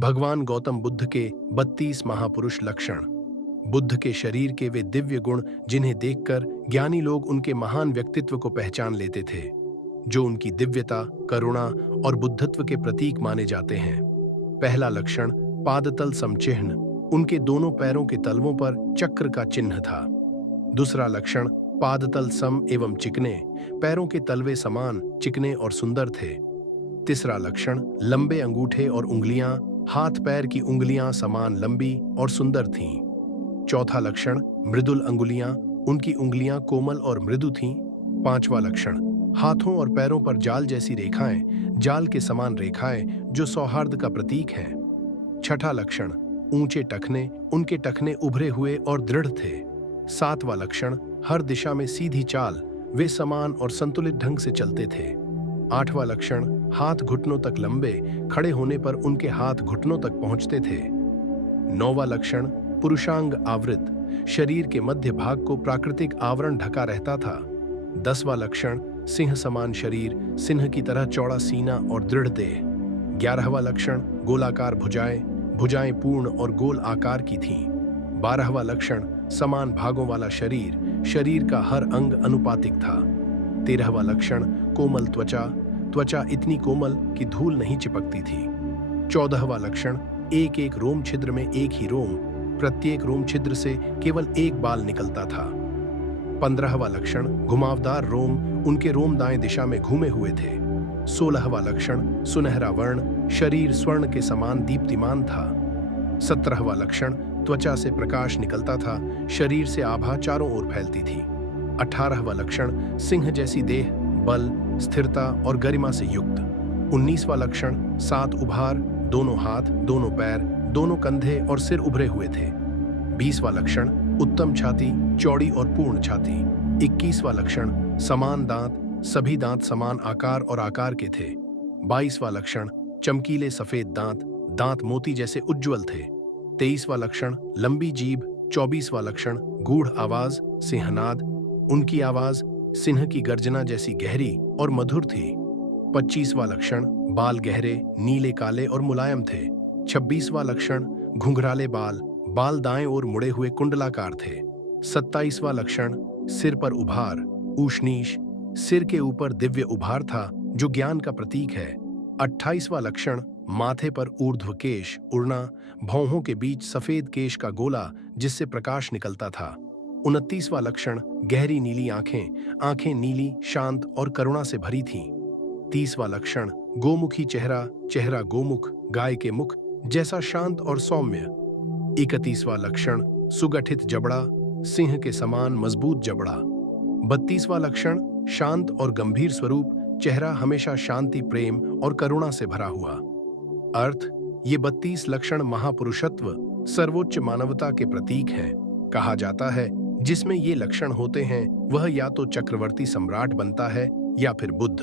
भगवान गौतम बुद्ध के 32 महापुरुष लक्षण। बुद्ध के शरीर के वे दिव्य गुण जिन्हें देखकर ज्ञानी लोग उनके महान व्यक्तित्व को पहचान लेते थे, जो उनकी दिव्यता, करुणा और बुद्धत्व के प्रतीक माने जाते हैं। पहला लक्षण, पादतल समचिह्न। उनके दोनों पैरों के तलवों पर चक्र का चिन्ह था। दूसरा लक्षण, पादतल सम एवं चिकने। पैरों के तलवे समान, चिकने और सुंदर थे। तीसरा लक्षण, लंबे अंगूठे और उंगलियां। हाथ पैर की उंगलियां समान लंबी और सुंदर थीं। चौथा लक्षण, मृदुल अंगुलियां। उनकी उंगलियां कोमल और मृदु थीं। पांचवा लक्षण, हाथों और पैरों पर जाल जैसी रेखाएं, जाल के समान रेखाएं जो सौहार्द का प्रतीक हैं। छठा लक्षण, ऊंचे टखने। उनके टखने उभरे हुए और दृढ़ थे। सातवां लक्षण, हर दिशा में सीधी चाल। वे समान और संतुलित ढंग से चलते थे। आठवां लक्षण, हाथ घुटनों तक लंबे। खड़े होने पर उनके हाथ घुटनों तक पहुंचते थे। नौवां लक्षण, पुरुषांग आवृत। शरीर के मध्य भाग को प्राकृतिक आवरण ढका रहता था। 10वां लक्षण, सिंह समान शरीर। सिंह की तरह चौड़ा सीना और दृढ़ देह। 11वां लक्षण, गोलाकार भुजाएं। भुजाएं पूर्ण और गोल आकार की थीं। 12वां लक्षण, समान भागों वाला शरीर। शरीर का हर अंग अनुपातिक था। 13वां लक्षण, कोमल त्वचा। त्वचा इतनी कोमल कि धूल नहीं चिपकती थी। 14वां लक्षण, एक एक रोम छिद्र में एक ही रोम। प्रत्येक रोम छिद्र से केवल एक बाल निकलता था। 15वां लक्षण, घुमावदार रोम। उनके रोम दाएं दिशा में घूमे हुए थे। 16वां लक्षण, सुनहरा वर्ण। शरीर स्वर्ण के समान दीप्तिमान था। 17वां लक्षण, त्वचा से प्रकाश निकलता था। शरीर से आभा चारों ओर फैलती थी। 18वां लक्षण, सिंह जैसी देह, बल, स्थिरता और गरिमा से युक्त। 19वां लक्षण, 7 उभार। दोनों हाथ, दोनों पैर, दोनों कंधे और सिर उभरे हुए थे। 20वां लक्षण, उत्तम छाती, चौड़ी और पूर्ण छाती। 21वां लक्षण, समान दांत। सभी दांत समान आकार और आकार के थे। 22वां लक्षण, चमकीले सफेद दांत। दांत मोती जैसे उज्ज्वल थे। 23वां लक्षण, लंबी जीभ। 24वां लक्षण, गूढ़ आवाज, सिंहनाद। उनकी आवाज सिंह की गर्जना जैसी गहरी और मधुर थी। 25वां लक्षण, बाल गहरे, नीले काले और मुलायम थे। 26वां लक्षण, घुंघराले बाल। बाल दाएं ओर मुड़े हुए कुंडलाकार थे। 27वां लक्षण, सिर पर उभार, ऊष्नीश। सिर के ऊपर दिव्य उभार था जो ज्ञान का प्रतीक है। 28वां लक्षण, माथे पर ऊर्ध्व केश, उड़ना। भौहों के बीच सफेद केश का गोला जिससे प्रकाश निकलता था। 29वां लक्षण, गहरी नीली आंखें। आंखें नीली, शांत और करुणा से भरी थीं। 30वां लक्षण, गोमुखी चेहरा। चेहरा गोमुख, गाय के मुख जैसा शांत और सौम्य। 31वां लक्षण, सुगठित जबड़ा। सिंह के समान मजबूत जबड़ा। 32वां लक्षण, शांत और गंभीर स्वरूप। चेहरा हमेशा शांति, प्रेम और करुणा से भरा हुआ। अर्थ, ये 32 लक्षण महापुरुषत्व, सर्वोच्च मानवता के प्रतीक हैं। कहा जाता है, जिसमें ये लक्षण होते हैं वह या तो चक्रवर्ती सम्राट बनता है या फिर बुद्ध।